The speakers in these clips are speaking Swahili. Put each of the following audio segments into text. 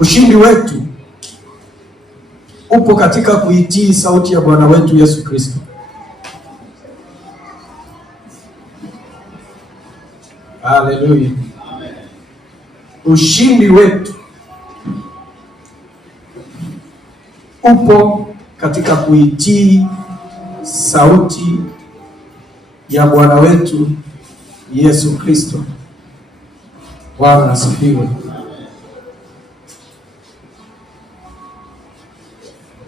Ushindi wetu upo katika kuitii sauti ya Bwana wetu Yesu Kristo. Haleluya. Ushindi wetu upo katika kuitii sauti ya Bwana wetu Yesu Kristo. Bwana asifiwe.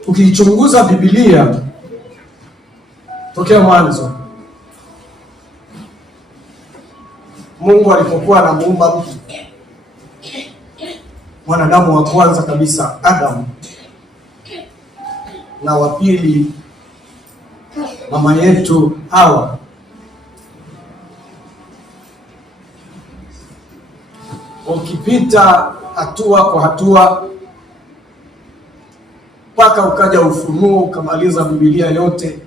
Ukichunguza Biblia tokea mwanzo, Mungu alipokuwa anamuumba mtu, mwanadamu wa kwanza kabisa Adamu, na wa pili mama yetu Hawa, ukipita hatua kwa hatua mpaka ukaja Ufunuo ukamaliza Biblia yote,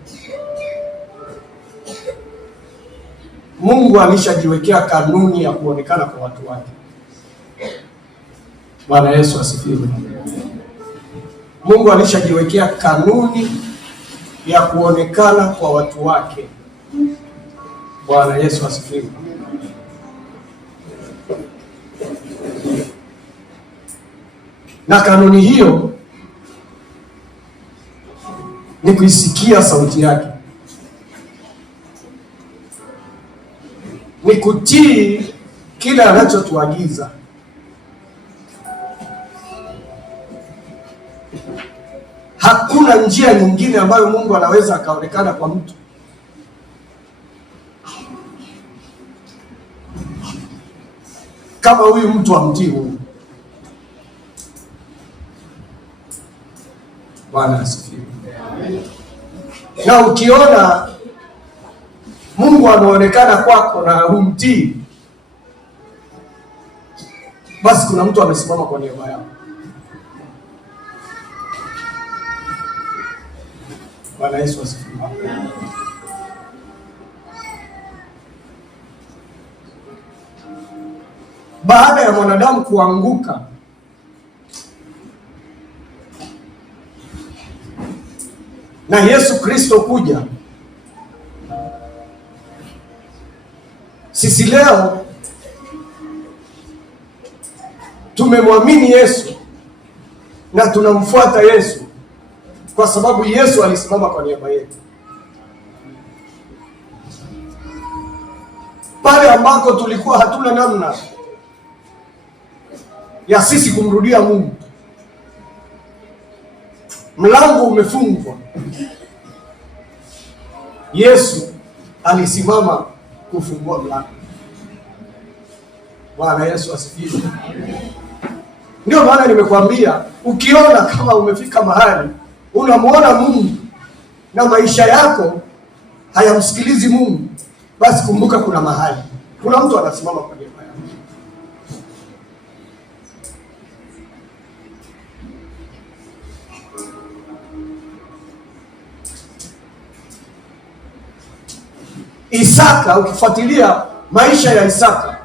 Mungu alishajiwekea kanuni ya kuonekana kwa watu wake. Bwana Yesu asifiwe. Mungu alishajiwekea kanuni ya kuonekana kwa watu wake. Bwana Yesu asifiwe. Na kanuni hiyo ni kuisikia sauti yake, ni kutii kile anachotuagiza. Hakuna njia nyingine ambayo Mungu anaweza akaonekana kwa mtu kama huyu mtu amtii huyu. Bwana asifiwe. Na ukiona Mungu anaonekana kwako na humtii, basi kuna mtu amesimama kwa niaba yako. Bwana Yesu asifiwe. Baada ya mwanadamu kuanguka, na Yesu Kristo kuja, sisi leo tumemwamini Yesu na tunamfuata Yesu kwa sababu Yesu alisimama kwa niaba yetu. Pale ambako tulikuwa hatuna namna ya sisi kumrudia Mungu, mlango umefungwa, Yesu alisimama kufungua mlango. Bwana Yesu asifiwe. Ndio maana nimekwambia, ukiona kama umefika mahali unamuona Mungu na maisha yako hayamsikilizi Mungu, basi kumbuka kuna mahali, kuna mtu anasimama kwa niaba yako. Isaka, ukifuatilia maisha ya Isaka,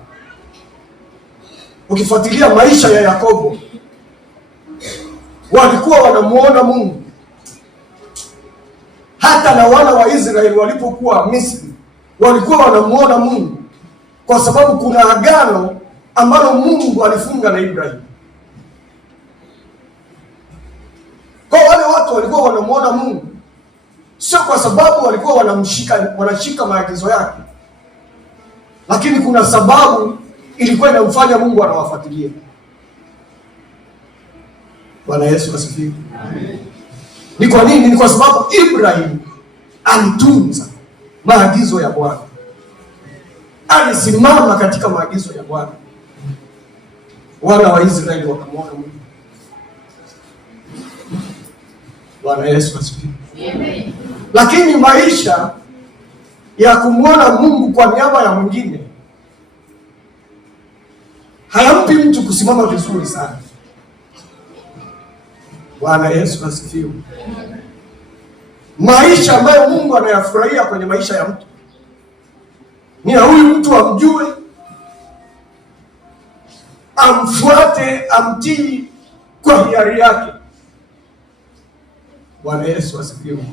ukifuatilia maisha ya Yakobo, walikuwa wanamuona Mungu. Hata na wana wa Israeli walipokuwa Misri, walikuwa wanamuona Mungu, kwa sababu kuna agano ambalo Mungu alifunga na Ibrahim. Kwa wale watu walikuwa wanamuona Mungu, sio kwa sababu walikuwa wanashika maagizo yake, lakini kuna sababu ilikuwa inamfanya Mungu anawafuatilia. Bwana Yesu asifiwe. Amen. Ni kwa nini? Ni kwa sababu Ibrahim alitunza maagizo ya Bwana, alisimama katika maagizo ya Bwana. Wana wa Israeli wakamwona Mungu. Bwana Yesu asifiwe. Amen. Lakini maisha ya kumwona Mungu kwa niaba ya mwingine hayampi mtu kusimama vizuri sana. Bwana Yesu asifiwe. Maisha ambayo Mungu anayafurahia kwenye maisha ya mtu ni ya huyu mtu amjue, amfuate, amtii kwa hiari yake. Bwana Yesu asifiwe.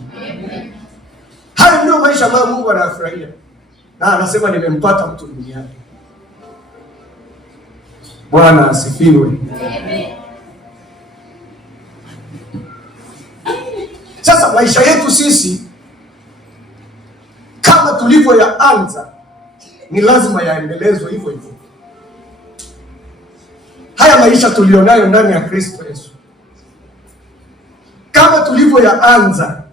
Hayo ndio maisha ambayo Mungu anayafurahia, na anasema nimempata mtu duniani. Bwana asifiwe. Sasa maisha yetu sisi kama tulivyoyaanza ni lazima yaendelezwe hivyo hivyo. Haya maisha tulionayo ndani ya Kristo Yesu, kama tulivyoyaanza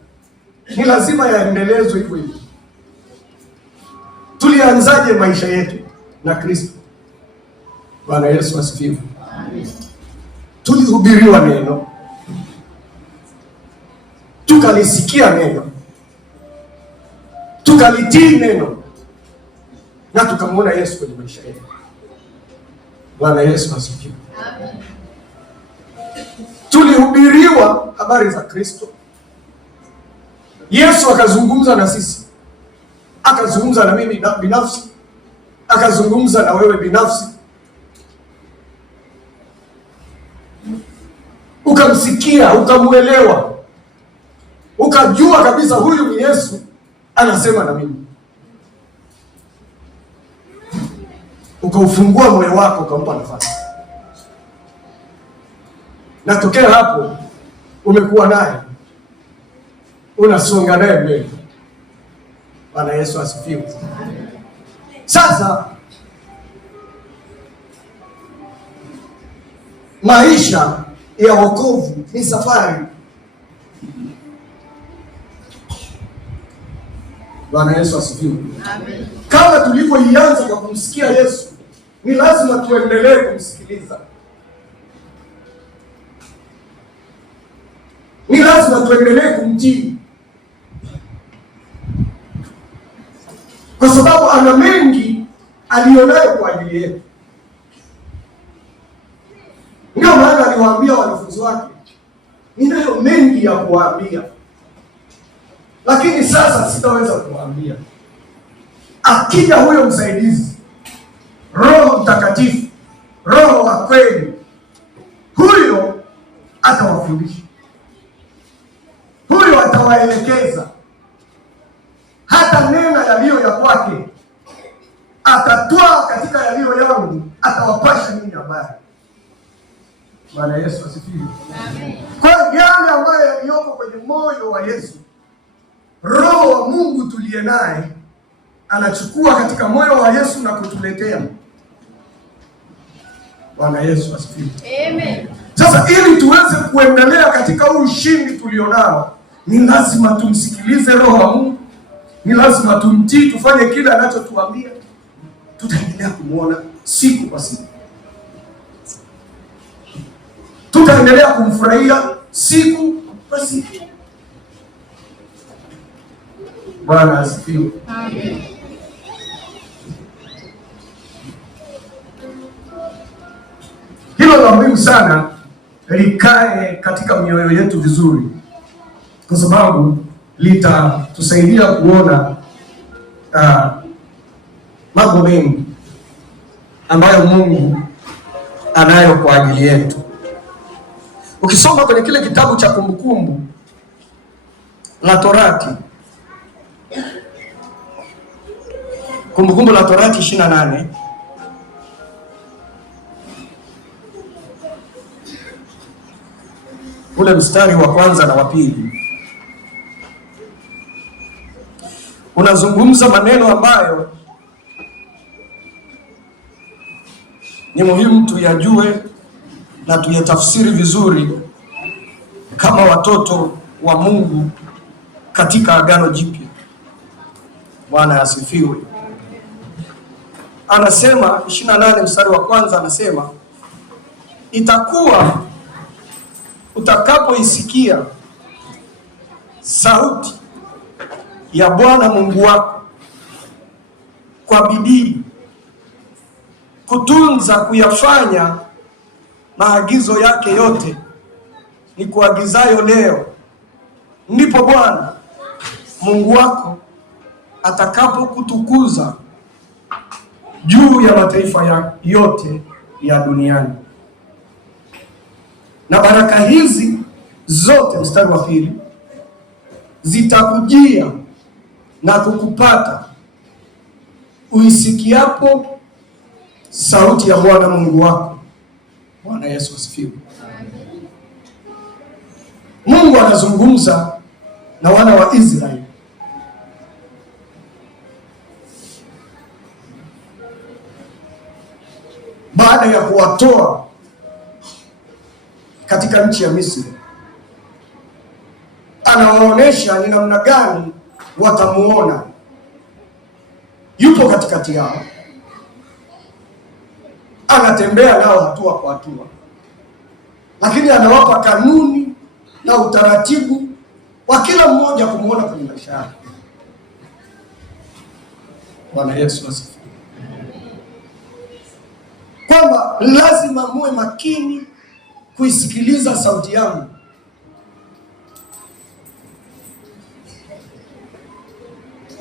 ni lazima yaendelezwe hivyo hivyo. Tulianzaje maisha yetu na Kristo? Bwana Yesu asifiwe. Tulihubiriwa neno, tukalisikia neno, tukalitii neno, na tukamwona Yesu kwenye maisha yetu. Bwana Yesu asifiwe. Tulihubiriwa habari za Kristo, Yesu akazungumza na sisi, akazungumza na mimi binafsi, akazungumza na wewe binafsi, ukamsikia, ukamuelewa, ukajua kabisa huyu ni Yesu anasema na mimi, ukaufungua moyo wako, ukampa nafasi, na tokea hapo umekuwa naye, unasonga naye mbele. Bwana Yesu asifiwe. Sasa maisha ya wokovu ni safari. Bwana Yesu asifiwe. Amen. Kama tulivyoianza kwa kumsikia Yesu, ni lazima tuendelee kumsikiliza. Ni lazima tuendelee kumtii, kwa sababu ana mengi alionayo kwa ajili yetu. Ndio maana aliwaambia wanafunzi wake, ninayo mengi ya kuwaambia, lakini sasa sitaweza kuwaambia. Akija huyo msaidizi, Roho Mtakatifu, Roho wa kweli, huyo atawafundisha, huyo atawaelekeza, hata nena yaliyo ya kwake, atatwaa katika yaliyo yangu, atawapasha ninyi habari. Bwana Yesu asifiwe. Amen. Kwa yale ambayo yaliyoko kwenye moyo wa Yesu, Roho wa Mungu tuliye naye anachukua katika moyo wa Yesu na kutuletea. Bwana Yesu asifiwe. Amen. Sasa ili tuweze kuendelea katika huu ushindi tulionao, ni lazima tumsikilize Roho wa Mungu, ni lazima tumtii, tufanye kile anachotuambia. Tutaendelea kumwona siku kwa siku, tutaendelea kumfurahia siku kwa siku. Bwana asifiwe. Amen. Hilo la muhimu sana likae katika mioyo yetu vizuri, kwa sababu litatusaidia kuona mambo mengi ambayo Mungu anayo kwa ajili yetu. Ukisoma kwenye kile kitabu cha Kumbukumbu la Torati, Kumbukumbu la Torati 28, ule mstari wa kwanza na wa pili, unazungumza maneno ambayo ni muhimu tuyajue na tuyatafsiri vizuri kama watoto wa Mungu katika Agano Jipya. Bwana asifiwe. Anasema 28 mstari wa kwanza, anasema itakuwa utakapoisikia sauti ya Bwana Mungu wako kwa bidii kutunza kuyafanya maagizo yake yote ni kuagizayo leo, ndipo Bwana Mungu wako atakapokutukuza juu ya mataifa yote ya duniani. Na baraka hizi zote, mstari wa 2, zitakujia na kukupata uisikiapo sauti ya Bwana Mungu wako. Bwana Yesu asifiwe. Mungu anazungumza na wana wa Israeli baada ya kuwatoa katika nchi ya Misri. Anawaonesha ni namna gani watamuona. Yupo katikati yao, anatembea nao hatua kwa hatua, lakini anawapa kanuni na utaratibu wa kila mmoja kumuona kwenye maisha yake. Bwana Yesu asifiwe. Kwamba lazima muwe makini kuisikiliza sauti yangu.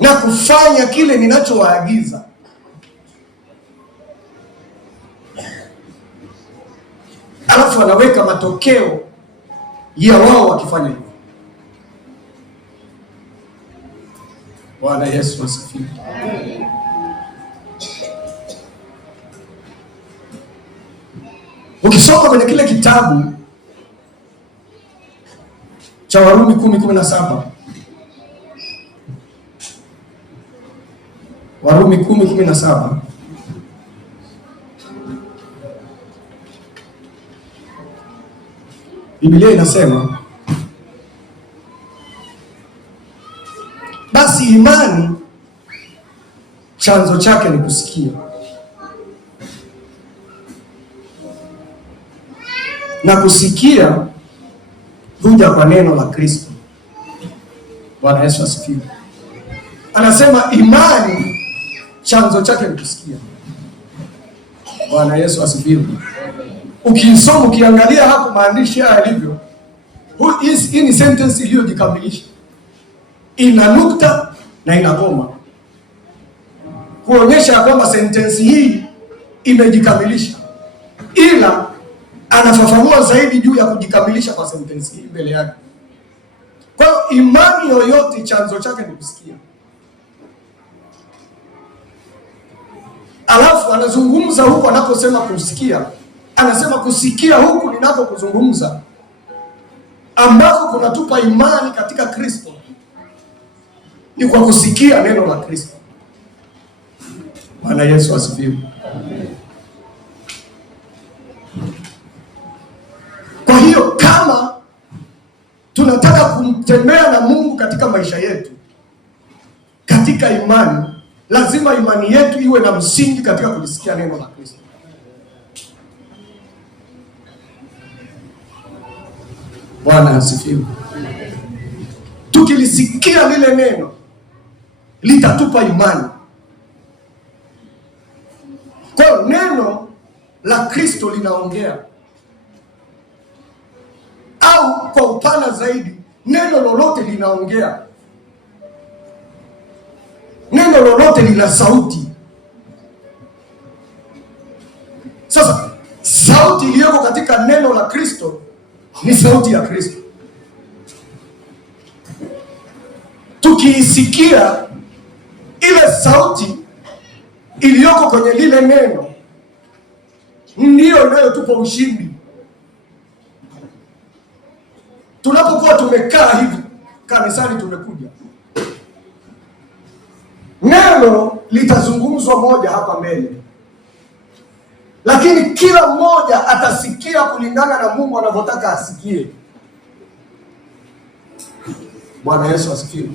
Na kufanya kile ninachowaagiza. Alafu anaweka matokeo ya wao wakifanya hivyo. Bwana Yesu asifiwe. Ukisoma kwenye kile kitabu cha Warumi 10:17, Warumi 10:17, Biblia inasema, basi imani chanzo chake ni kusikia, na kusikia huja kwa neno la Kristo. Bwana Yesu asifiwe. Anasema imani chanzo chake ni kusikia. Bwana Yesu asifiwe. Ukisoma, ukiangalia hapo maandishi haya yalivyo, hii ni sentence iliyojikamilisha, ina nukta na ina koma, kuonyesha kwamba sentence hii imejikamilisha, ila anafafanua zaidi juu ya kujikamilisha kwa sentence hii mbele yake. Kwa hiyo imani yoyote chanzo chake ni kusikia. Alafu anazungumza huku, anaposema kusikia, anasema kusikia huku ninapokuzungumza, ambako kunatupa imani katika Kristo, ni kwa kusikia neno la Kristo. Bwana Yesu asifiwe. Kwa hiyo kama tunataka kumtembea na Mungu katika maisha yetu, katika imani, lazima imani yetu iwe na msingi katika kulisikia neno la Kristo. Bwana asifiwe. Tukilisikia lile neno, litatupa imani. Kwa hiyo neno la Kristo linaongea, au kwa upana zaidi, neno lolote linaongea. Neno lolote lina sauti. Sasa sauti iliyoko katika neno la Kristo ni sauti ya Kristo. Tukiisikia ile sauti iliyoko kwenye lile neno, ndiyo inayotupa ushindi. Tunapokuwa tumekaa hivi kanisani, tumekuja, neno litazungumzwa moja hapa mbele, lakini kila mmoja atasikia kulingana na Mungu anavyotaka asikie. Bwana Yesu asifiwe.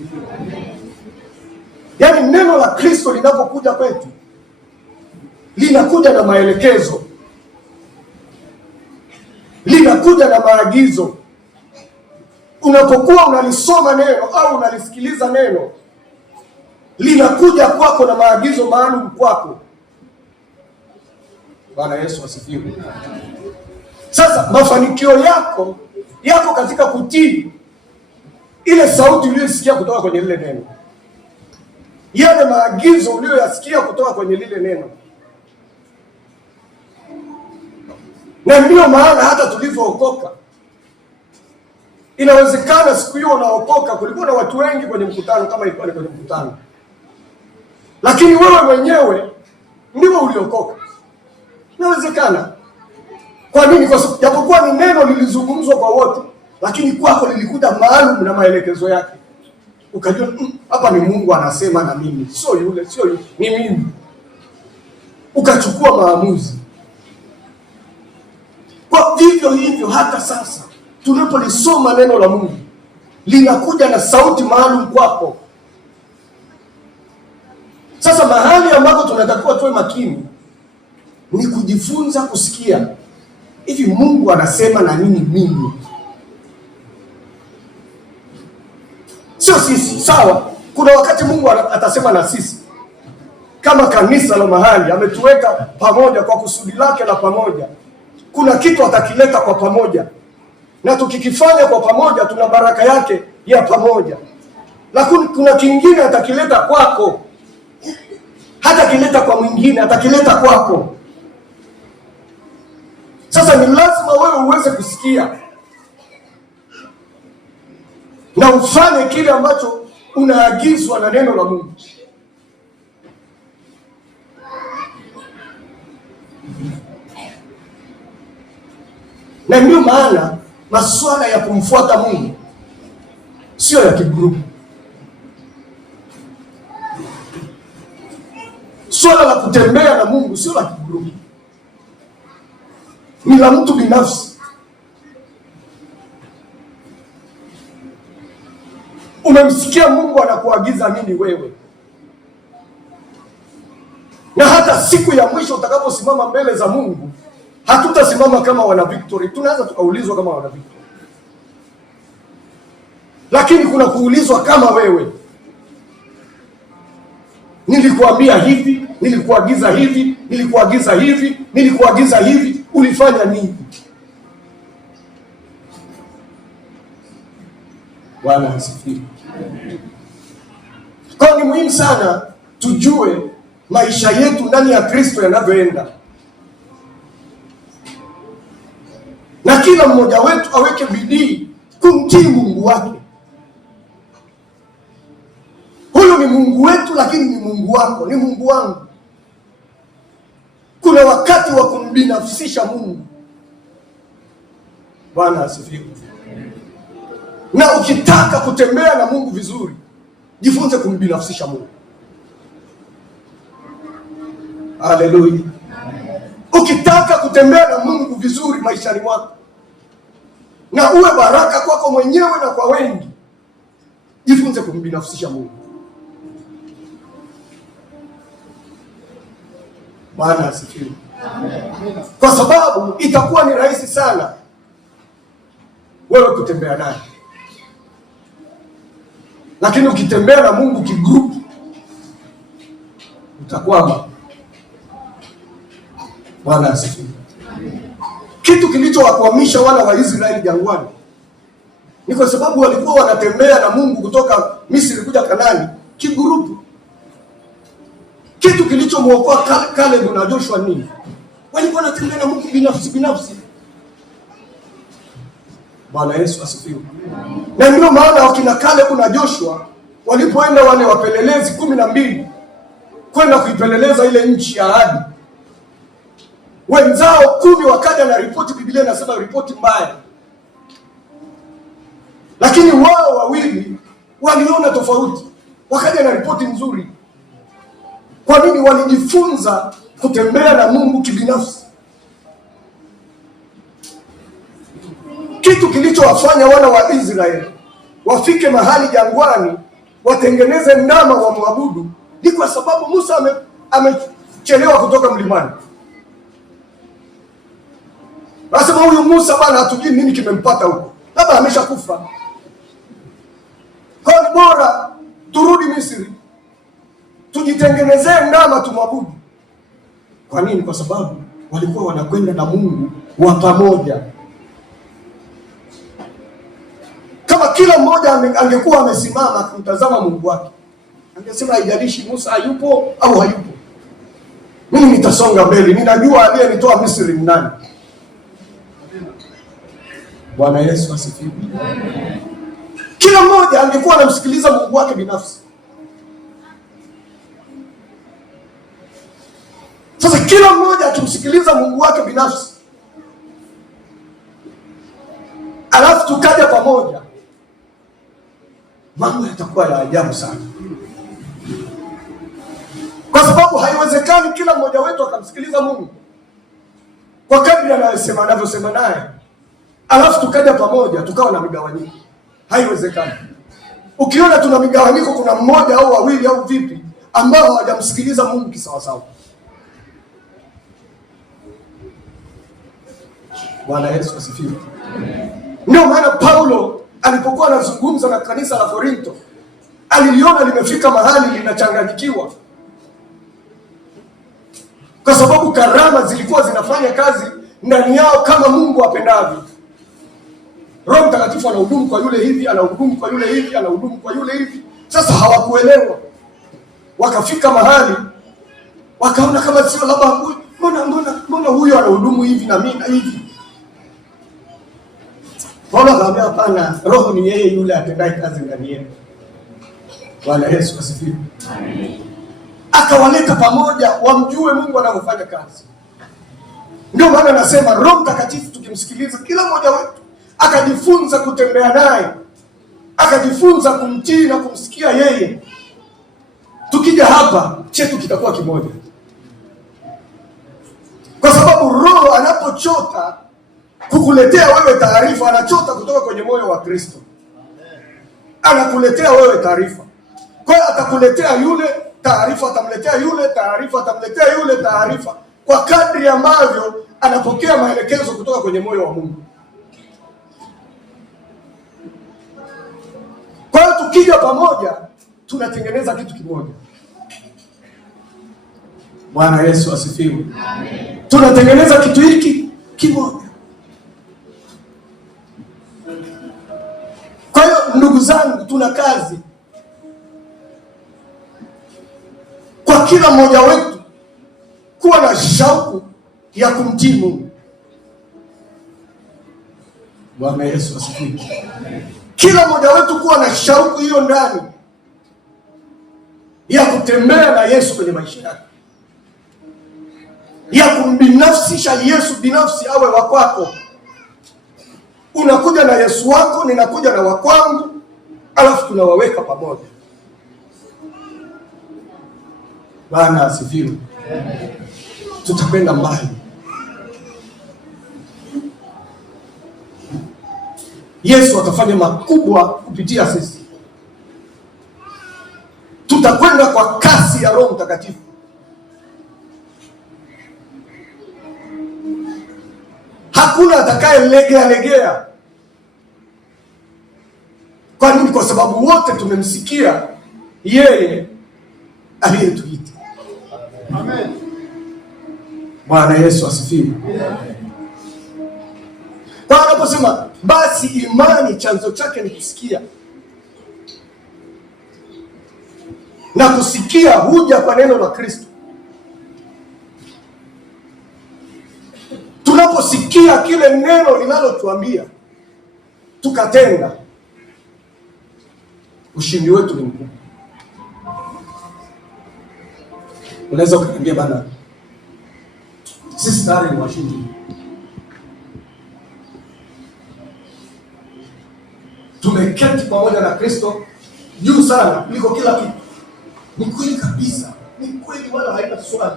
Yaani neno la Kristo linapokuja kwetu, linakuja na maelekezo, linakuja na maagizo. Unapokuwa unalisoma neno au unalisikiliza neno, linakuja kwako na maagizo maalum kwako. Bwana Yesu asifiwe. Sasa mafanikio yako katika kutii ile sauti uliyosikia kutoka kwenye lile neno, yale maagizo uliyoyasikia kutoka kwenye lile neno. Na ndio maana hata tulivyookoka Inawezekana siku hiyo unaokoka, kulikuwa na watu wengi kwenye mkutano, kama ilikuwa ni kwenye mkutano, lakini wewe mwenyewe ndio uliokoka. Inawezekana. Kwa nini? Kwa sababu japokuwa ni neno lilizungumzwa kwa wote, lakini kwako lilikuja maalum na maelekezo yake. Ukajua hapa ni Mungu anasema na mimi, sio yule, sio yule, ni mimi. Ukachukua maamuzi. Kwa vivyo hivyo hata sasa tunapolisoma neno la Mungu linakuja na sauti maalum kwako. Sasa mahali ambapo tunatakiwa tuwe makini ni kujifunza kusikia, hivi Mungu anasema na nini mimi? Sio sisi. Sawa, kuna wakati Mungu atasema na sisi kama kanisa la mahali, ametuweka pamoja kwa kusudi lake la pamoja. Kuna kitu atakileta kwa pamoja, na tukikifanya kwa pamoja tuna baraka yake ya pamoja. Lakini kuna kingine atakileta kwako, hata kileta kwa mwingine, atakileta kwako. Sasa ni lazima wewe uweze kusikia na ufanye kile ambacho unaagizwa na neno la Mungu. Na ndio maana masuala ya kumfuata Mungu sio ya kigrupu. Swala la kutembea na Mungu sio la kigrupu, ni la mtu binafsi. Umemsikia Mungu anakuagiza nini wewe? Na hata siku ya mwisho utakaposimama mbele za Mungu, hatutasimama kama wana victory. Tunaweza tukaulizwa kama wana victory, lakini kuna kuulizwa kama wewe, nilikuambia hivi, nilikuagiza hivi, nilikuagiza hivi, nilikuagiza hivi, ulifanya nini? Bwana asifiwe. Kwa ni muhimu sana tujue maisha yetu ndani ya Kristo yanavyoenda, na kila mmoja wetu aweke bidii kumtii Mungu wake. Huyu ni Mungu wetu, lakini ni Mungu wako, ni Mungu wangu. Kuna wakati wa kumbinafsisha Mungu. Bwana asifiwe. Na ukitaka kutembea na Mungu vizuri, jifunze kumbinafsisha Mungu. Haleluya. Ukitaka kutembea na Mungu vizuri maishani mwako, na uwe baraka kwako mwenyewe na kwa wengi, jifunze kumbinafsisha Mungu. Bwana asifiwe. Kwa sababu itakuwa ni rahisi sana wewe kutembea naye, lakini ukitembea na Mungu kigrupu utakwama. Bwana asifiwe. Kitu kilichowakwamisha wana wa Israeli jangwani ni kwa sababu walikuwa wanatembea na Mungu kutoka Misri kuja Kanaani kigrupu. Kitu kilichomuokoa Caleb na Joshua nini? Walikuwa wanatembea na Mungu binafsi. Bwana Yesu asifiwe. Na ndio maana wakina Caleb na Joshua walipoenda wale wapelelezi 12 kwenda kuipeleleza ile nchi ya ahadi, wenzao 10 wakaja na ripoti. Biblia inasema ripoti mbaya, lakini wao wawili waliona tofauti, wakaja na ripoti nzuri. Kwa nini? Walijifunza kutembea na Mungu kibinafsi. Kitu kilichowafanya wana wa Israeli wafike mahali jangwani watengeneze ndama wa muabudu ni kwa sababu Musa amechelewa kutoka mlimani. Nasema huyu Musa bwana, hatujui nini kimempata huko, labda ameshakufa. Kwa ni bora turudi Misri, tujitengenezee ndama tumwabudu. Kwa nini? Kwa sababu walikuwa wanakwenda na Mungu wa pamoja. Kama kila mmoja angekuwa amesimama kumtazama Mungu wake, angesema haijalishi Musa hayupo au hayupo, mimi nitasonga mbele, ninajua aliyenitoa Misri ni nani. Bwana Yesu asifiwe. Kila mmoja angekuwa anamsikiliza Mungu wake binafsi. Sasa kila mmoja akimsikiliza Mungu wake binafsi, alafu tukaja pamoja, mambo yatakuwa ya ajabu sana, kwa sababu haiwezekani kila mmoja wetu akamsikiliza Mungu kwa kadri anavyosema naye, alafu tukaja pamoja tukawa na migawanyiko. Haiwezekani. Ukiona tuna migawanyiko, kuna mmoja au wawili au vipi ambao hawajamsikiliza Mungu kisawasawa. Bwana Yesu asifiwe. Ndio maana Paulo alipokuwa anazungumza na kanisa la Korinto, aliliona limefika mahali linachanganyikiwa, kwa sababu karama zilikuwa zinafanya kazi ndani yao kama Mungu apendavyo. Roho Mtakatifu anahudumu kwa yule hivi, anahudumu kwa yule hivi, anahudumu kwa yule hivi. Sasa hawakuelewa, wakafika mahali wakaona kama sio, labda mbona huyo anahudumu hivi na mimi na hivi. Paulo akamwambia hapana, Roho ni yeye yule atendaye kazi ndani yenu. Bwana Yesu asifiwe. Amen. Akawaleta pamoja wamjue Mungu anavyofanya kazi. Ndio maana nasema Roho Mtakatifu tukimsikiliza, kila mmoja wetu akajifunza kutembea naye, akajifunza kumtii na kumsikia yeye, tukija hapa chetu kitakuwa kimoja, kwa sababu Roho anapochota kukuletea wewe taarifa, anachota kutoka kwenye moyo wa Kristo, anakuletea wewe taarifa. Kwa hiyo atakuletea yule taarifa, atamletea yule taarifa, atamletea yule taarifa, kwa kadri ambavyo anapokea maelekezo kutoka kwenye moyo wa Mungu. Kwa hiyo tukija pamoja tunatengeneza kitu kimoja. Bwana Yesu asifiwe. Amen. Tunatengeneza kitu hiki kimoja. Kwa hiyo ndugu zangu, tuna kazi kwa kila mmoja wetu kuwa na shauku ya kumtii Mungu. Bwana Yesu asifiwe. Kila mmoja wetu kuwa na shauku hiyo ndani ya kutembea na Yesu kwenye maisha yake, ya kumbinafsisha Yesu binafsi awe wa kwako. Unakuja na Yesu wako, ninakuja na wa kwangu, alafu tunawaweka pamoja. Bwana asifiwe. Tutakwenda mbali. Yesu atafanya makubwa kupitia sisi. Tutakwenda kwa kasi ya Roho Mtakatifu. Hakuna atakaye legea. Kwa nini? Kwa sababu wote tumemsikia yeye aliyetuita. Amen. Bwana Yesu asifiwe. Kwa anaposema basi imani chanzo chake ni kusikia, na kusikia huja kwa neno la Kristo. Tunaposikia kile neno linalotuambia tukatenda, ushindi wetu ni mkubwa. Unaweza kuambia bana, sisi tayari ni washindi. Tumeketi pamoja na Kristo juu sana kuliko kila kitu. Ni kweli kabisa, ni kweli, wala haina swali,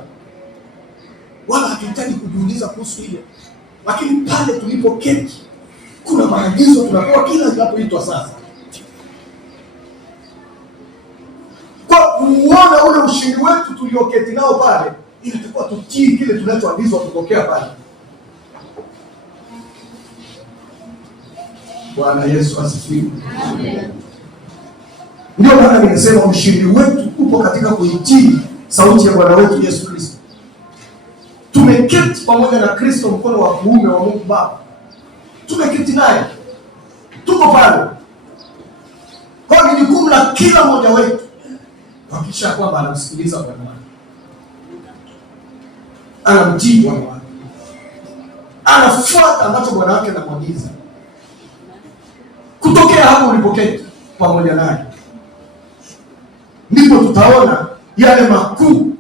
wala hatuhitaji kujiuliza kuhusu ile. Lakini pale tulipoketi kuna maagizo tunapewa kila zinapoitwa sasa. Kwa kuona ule ushindi wetu tulioketi nao pale, ilitakuwa tutii kile tunachoagizwa kutokea pale. Bwana Yesu asifiwe. Amen. Ndio maana nimesema ushindi wetu upo katika kuitii sauti ya Bwana wetu Yesu Kristo. Tumeketi pamoja na Kristo mkono wa kuume wa Mungu Baba. Tumeketi naye, tuko pale. Kwa ni jukumu la kila mmoja wetu kuhakikisha kwamba anamsikiliza Bwana wake, anamtii Bwana wake, anafuata ambacho Bwana wake anamwagiza. kutokea hapo ulipoketi pamoja naye, ndipo tutaona yale makuu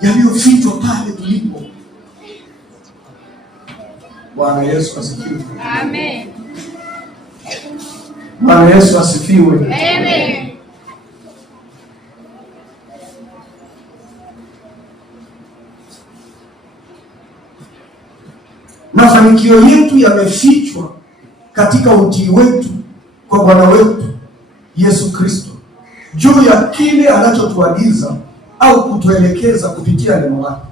yaliyofichwa pale tulipo. Bwana Yesu asifiwe. Amen. Bwana Yesu asifiwe. Amen. Mafanikio yetu yamefichwa katika utii wetu kwa Bwana wetu Yesu Kristo juu ya kile anachotuagiza au kutuelekeza kupitia neno lake.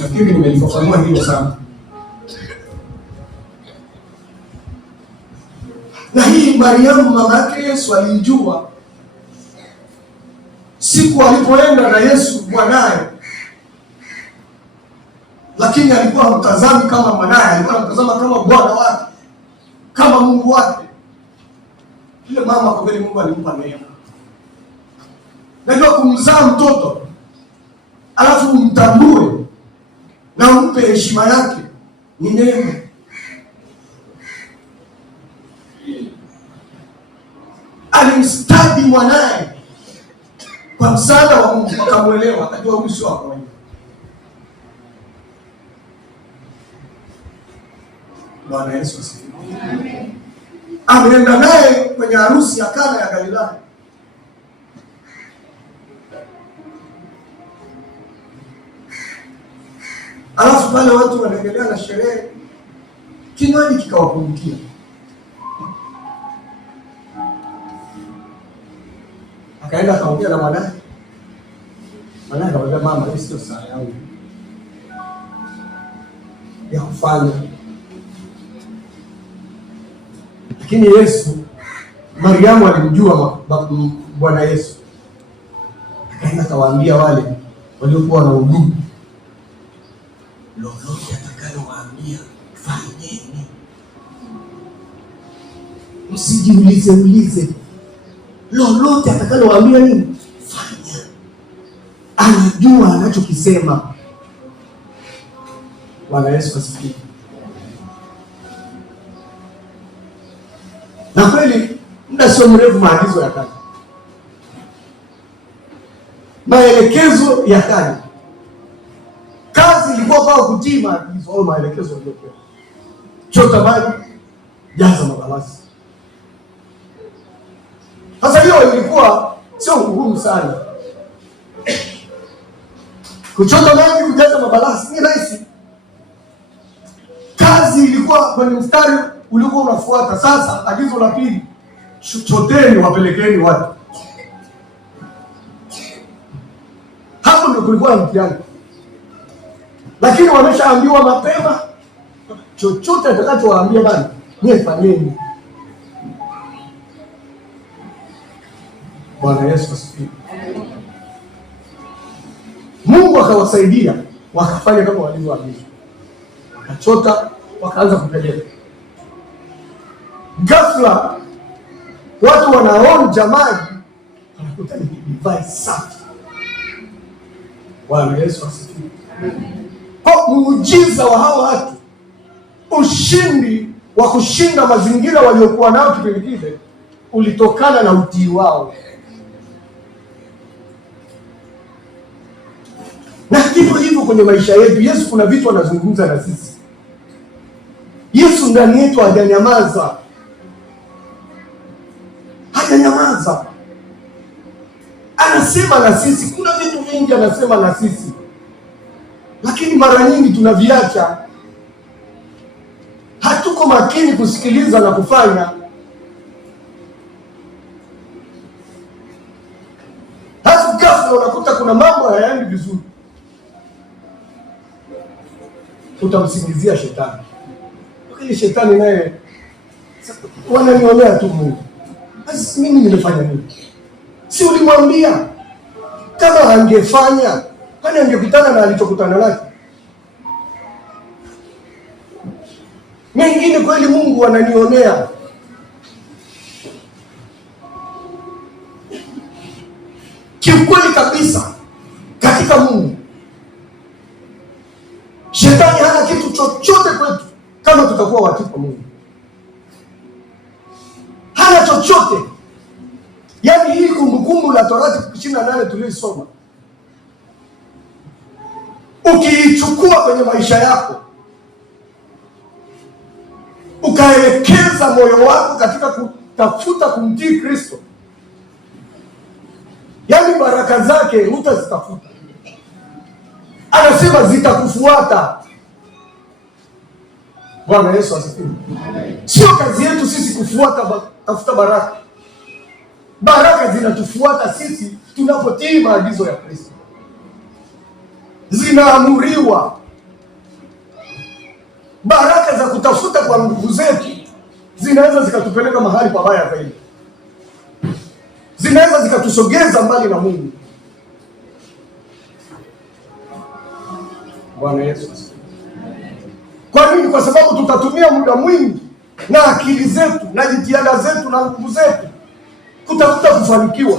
Nafikiri nimelifafanua hilo sana. Na hii Mariamu mama yake Yesu alijua siku alipoenda na Yesu mwanaye, lakini alikuwa hamtazami kama mwanaye, alikuwa anamtazama kama Bwana wake, kama Mungu wake. Ile mama kwa kweli Mungu alimpa neema. Najua kumzaa mtoto alafu umtambue na umpe heshima yake ni neema. Alimstadi mwanaye kwa msaada wa Mungu, akamwelewa, akajua huyu sio wa kawaida. Bwana Yesu asifiwe. Amen. Ameenda naye kwenye harusi ya Kana ya Galilaya. Alafu pale watu wanaendelea na sherehe, kinywaji kikawapungukia. Akaenda akaongea na mwanae. Mwanae akamwambia, mama, hii sio saa yangu ya kufanya. Lakini Yesu, Mariamu alimjua Bwana Yesu. Akaenda akawaambia wale waliokuwa wanahudumu, lolote atakalowaambia fanyeni. Msijiulize. Lolote atakalowaambia nini? Fanya. Anajua anachokisema. Bwana Yesu asifiwe. Na kweli muda sio mrefu maagizo yakaja, maelekezo yakaja. Kazi ilikuwa kwa kutii maagizo au maelekezo yaliyopewa. Chota maji, jaza magalasi. Sasa hiyo ilikuwa sio ngumu sana. Kuchota maji, kujaza magalasi ni rahisi. Kazi ilikuwa kwenye mstari ulikuwa unafuata. Sasa agizo la pili, choteni, wapelekeni watu. Hapo ndio kulikuwa mtihani. Lakini wameshaambiwa mapema, chochote atakachowaambia bana, nyie fanyeni. Bwana Yesu asifiwe. Mungu akawasaidia, wakafanya kama walivyoagizwa. Wakachota, wakaanza kupeleka. Ghafla watu wanaonja maji, wanakuta ni divai safi. Bwana Yesu asifiwe. Kwa muujiza wa hao watu, ushindi wa kushinda mazingira waliokuwa nao kipindi kile ulitokana na utii wao. Na hivyo hivyo kwenye maisha yetu, Yesu kuna vitu anazungumza na sisi. Yesu ndani yetu hajanyamaza. Hajanyamaza. Anasema na sisi, kuna vitu vingi anasema na sisi. Lakini mara nyingi tunaviacha. Hatuko makini kusikiliza na kufanya. Hata ghafla unakuta kuna mambo hayaendi vizuri, utamsingizia shetani. Lakini shetani naye wananionea tu Mungu. Basi mimi nimefanya nini? Si ulimwambia? Kama angefanya, kwani angekutana na alichokutana nacho? Mengine kweli Mungu ananionea. Kiukweli kabisa katika Mungu, shetani hana kitu chochote kwetu kama tutakuwa watii kwa Mungu. hana chochote. Yaani hii Kumbukumbu la Torati 28 tuliyosoma, ukiichukua kwenye maisha yako, ukaelekeza moyo wako katika kutafuta kumtii Kristo, yaani baraka zake hutazitafuta. Anasema zitakufuata. Bwana Yesu asifiwe. Sio kazi yetu sisi kufuata tafuta baraka. Baraka zinatufuata sisi tunapotii maagizo ya Kristo. Zinaamuriwa. Baraka za kutafuta kwa nguvu zetu zinaweza zikatupeleka mahali pabaya zaidi. Zinaweza zikatusogeza mbali na Mungu. Bwana Yesu asifiwe. Kwa nini? Kwa sababu tutatumia muda mwingi na akili zetu na jitihada zetu na nguvu zetu kutafuta kufanikiwa,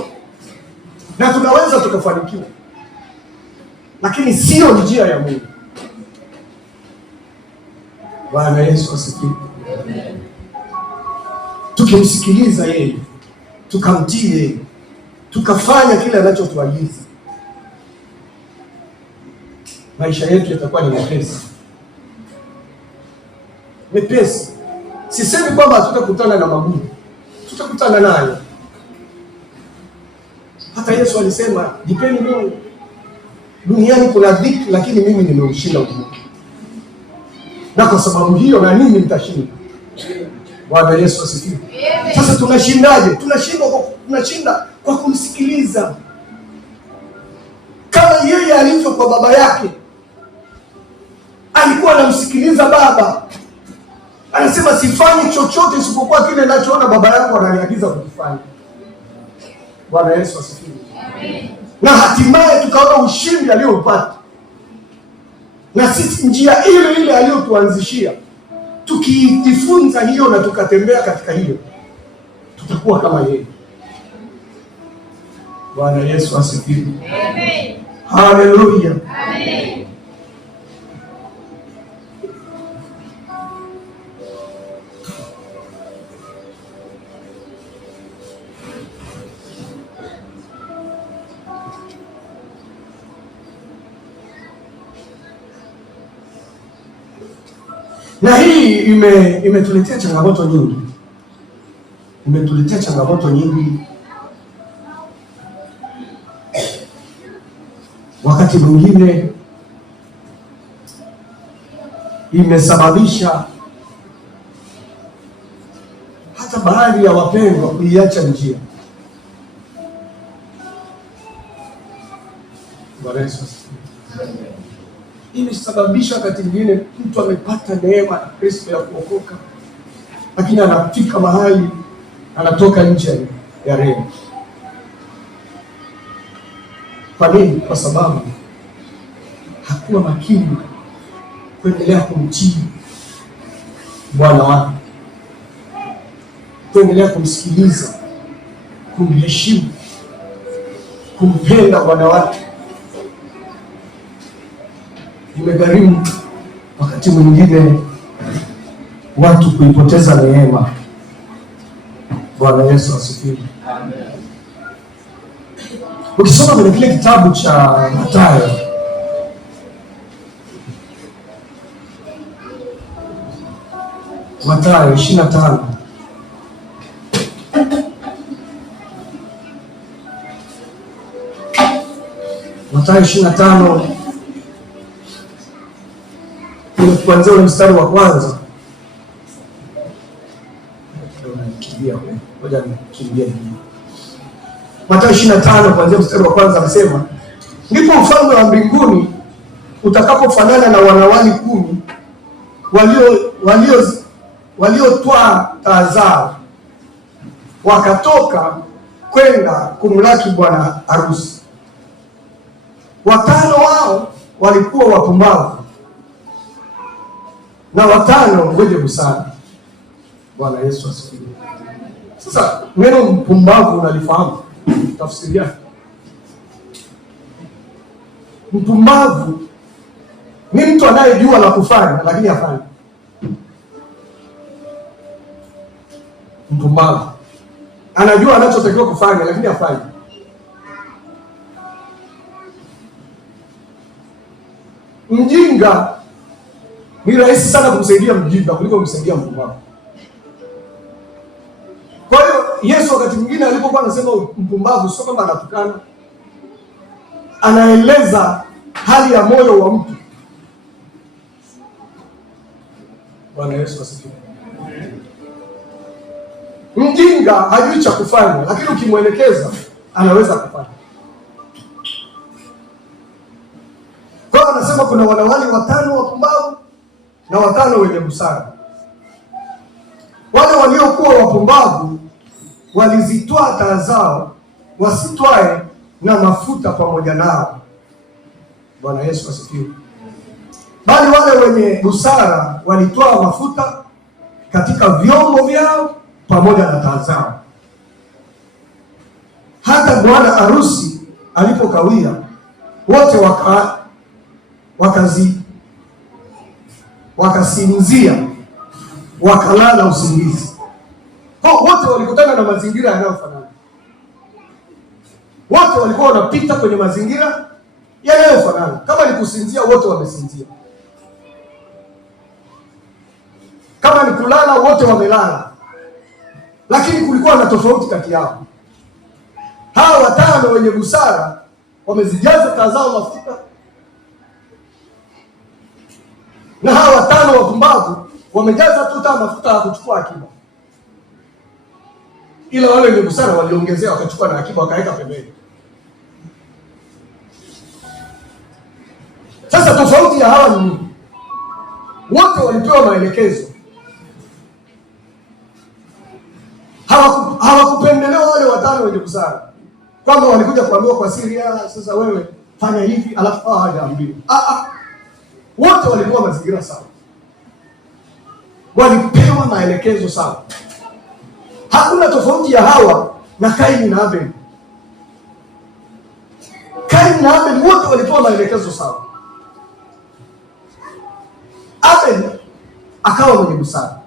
na tunaweza tukafanikiwa, lakini sio njia ya Mungu. Bwana Yesu asifiwe. Tukimsikiliza yeye, tukamtii yeye, tukafanya kile anachotuagiza, maisha yetu yatakuwa ni mepesi. Sisemi kwamba hatutakutana na magumu, tutakutana nayo. Hata Yesu alisema, jipeni moyo, duniani kuna dhiki, lakini mimi nimeushinda ulimwengu. Na kwa sababu hiyo na ninyi mtashinda. Bwana Yesu asifiwe. Sasa tunashindaje? Tunashinda kwa kumsikiliza, kama yeye alivyo kwa baba yake. Alikuwa anamsikiliza baba. Anasema sifanyi chochote isipokuwa kile ninachoona baba yangu ananiagiza kukifanya. Bwana Yesu asifiwe. Na hatimaye tukaona ushindi aliopata. Na sisi njia ile ile aliyotuanzishia, tukijifunza hiyo na tukatembea katika hiyo, tutakuwa kama yeye. Bwana Yesu asifiwe. Amen. Haleluya. Amen. Na hii imetuletea changamoto nyingi. Wakati mwingine imesababisha hata baadhi ya wapendwa kuiacha njia. Bwana Yesu asifiwe. Imesababisha wakati mwingine mtu amepata neema ya Kristo ya kuokoka, lakini anafika mahali anatoka nje ya reli. Kwa nini? Kwa sababu hakuwa makini kuendelea kumtii Bwana wake, kuendelea kumsikiliza, kumheshimu, kumpenda Bwana wake. Imegharimu wakati mwingine watu kuipoteza neema. Bwana Yesu asifiwe. Amen. Ukisoma kwenye kile kitabu cha Mathayo, Mathayo 25, Mathayo 25 kuanzia ule mstari wa kwanza. Mathayo 25 kuanzia mstari wa kwanza anasema, ndipo ufalme wa mbinguni utakapofanana na wanawali 10 waliotwaa taa zao wakatoka kwenda kumlaki bwana harusi. 5 wao walikuwa wapumbavu na 5 wenye busara. Bwana Yesu asifiwe. Sasa neno mpumbavu unalifahamu tafsiri yake? Mpumbavu ni mtu anayejua la kufanya lakini hafanyi. Mpumbavu anajua anachotakiwa kufanya, lakini hafanyi. Mjinga ni rahisi sana kumsaidia mjinga kuliko kumsaidia mpumbavu. Kwa hiyo Yesu wakati mwingine alipokuwa anasema mpumbavu, sio kwamba anatukana, anaeleza hali ya moyo wa mtu. Bwana Yesu asifiwe. Mjinga hajui cha kufanya, lakini ukimwelekeza anaweza kufanya. Kwa hiyo anasema kuna wanawali 5 wapumbavu na 5 wenye busara. Wale waliokuwa wapumbavu walizitwaa taa zao, wasitwae na mafuta pamoja nao. Bwana Yesu asifiwe. Bali wale wenye busara walitwaa mafuta katika vyombo vyao pamoja na taa zao. Hata bwana harusi alipokawia, wote wakasinzia, wakalala usingizi. Kwa wote walikutana na mazingira yanayofanana. Wote walikuwa wanapita kwenye mazingira yanayofanana. Kama ni kusinzia, wote wamesinzia. Kama ni kulala, wote wamelala. Lakini kulikuwa na tofauti kati yao. Hawa 5 wenye busara wamezijaza taa zao mafuta, na hawa 5 wapumbavu wamejaza tu taa mafuta ya kuchukua akiba. Ila wale wenye busara waliongezea, wakachukua na akiba wakaweka pembeni. Sasa tofauti ya hawa ni nini? Wote walipewa maelekezo. Hawakupendelewa wale 5 wenye busara, kwamba walikuja kuambiwa kwa siri, sasa wewe fanya hivi, alafu hawajaambiwa. Wote walikuwa mazingira sawa, walipewa maelekezo sawa. Hakuna tofauti ya Hawa na Kaini na Abeli. Kaini na Abeli wote walipewa maelekezo sawa. Abeli akawa mwenye busara,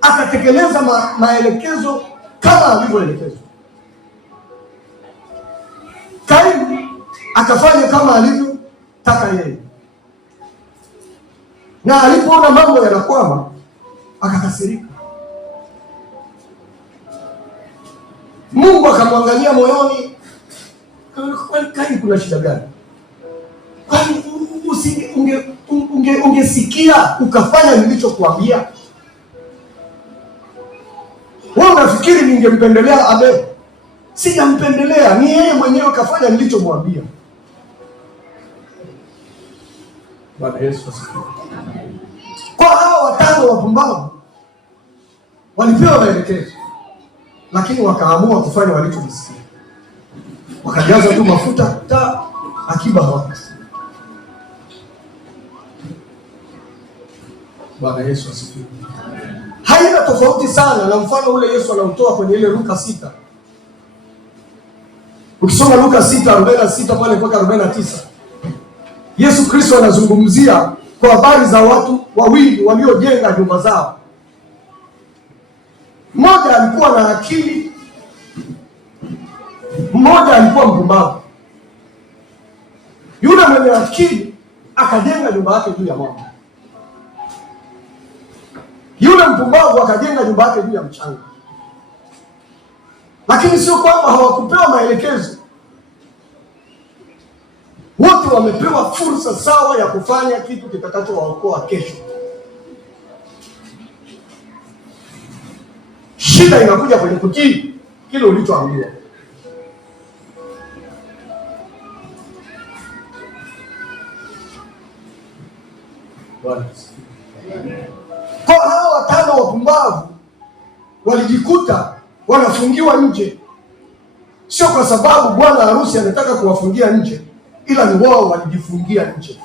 akatekeleza maelekezo kama alivyoelekezwa. Kaini akafanya kama alivyotaka yeye, na alipoona mambo yanakwama akakasirika. Mungu akamwangalia moyoni, Kaini, kuna shida gani? Kwani ungesikia ukafanya nilichokuambia? Wewe unafikiri ningempendelea Abel? Sijampendelea, ni yeye mwenyewe kafanya nilichomwambia. Bwana Yesu asifiwe. Kwa hao 5 wapumbavu walipewa maelekezo, lakini wakaamua kufanya walichojisikia. Wakajaza tu mafuta, akiba hawana. Bwana Yesu asifiwe. Haina tofauti sana na mfano ule Yesu anautoa kwenye ile Luka 6. Ukisoma Luka 6:46 pale mpaka 49, Yesu Kristo anazungumzia kwa habari za watu wawili waliojenga nyumba zao. Mmoja alikuwa na akili, mmoja alikuwa mpumbavu. Yule mwenye akili akajenga nyumba yake juu ya mwamba, yule mpumbavu akajenga nyumba yake juu ya mchanga. Lakini sio kwamba hawakupewa maelekezo. Wote wamepewa fursa sawa ya kufanya kitu kitakachowaokoa kesho. Shida inakuja kwenye kutii kile ulichoambiwa. Kwa hao 5 wapumbavu walijikuta wanafungiwa nje, sio kwa sababu bwana harusi anataka kuwafungia nje, ila ni wao walijifungia nje.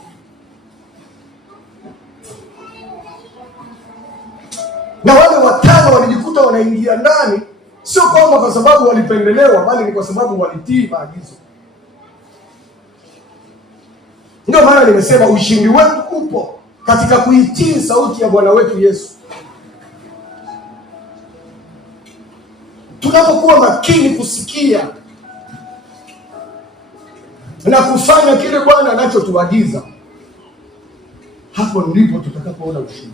Na wale 5 walijikuta wanaingia ndani, sio kwamba kwa sababu walipendelewa, bali ni kwa sababu walitii maagizo. Ndio maana nimesema ushindi wetu upo katika kuitii sauti ya Bwana wetu Yesu. Tunapokuwa makini kusikia na kufanya kile Bwana anachotuagiza, hapo ndipo tutakapoona ushindi.